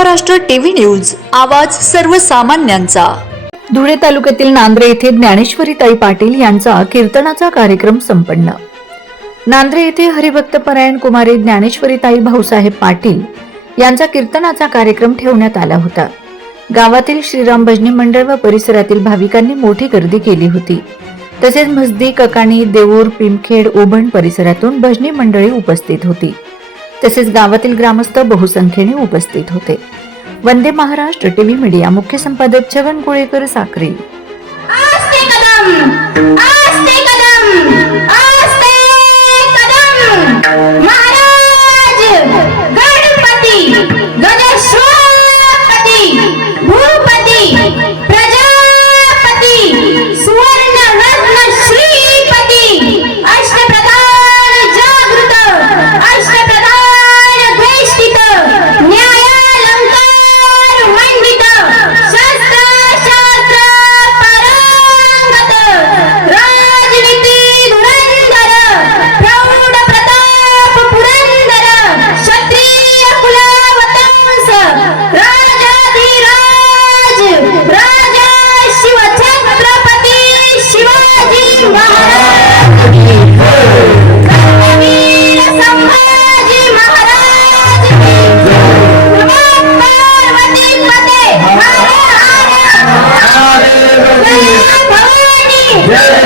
Maharashtra TV news आवाज सर्वसामान्यांचा. धुळे तालुक्यातील नांद्रे येथे ज्ञानेश्वरीताई पाटील यांचा कीर्तनाचा कार्यक्रम संपन्न. नांद्रे येथे हरिभक्त परायण कुमारी ज्ञानेश्वरीताई भाऊसाहेब पाटील यांचा कीर्तनाचा कार्यक्रम ठेवण्यात आला होता. गावातील श्रीराम भजनी मंडळ व परिसरातील भाविकांनी मोठी गर्दी केली होती. तसेच मस्दी ककाणी देऊर पिमखेड ओभण परिसरातून भजनी मंडळी उपस्थित होती. तसेच गावातील ग्रामस्थ बहुसंख्येने उपस्थित होते. वंदे महाराष्ट्र टीव्ही मीडिया मुख्य संपादक छगन गोळेकर साक्री.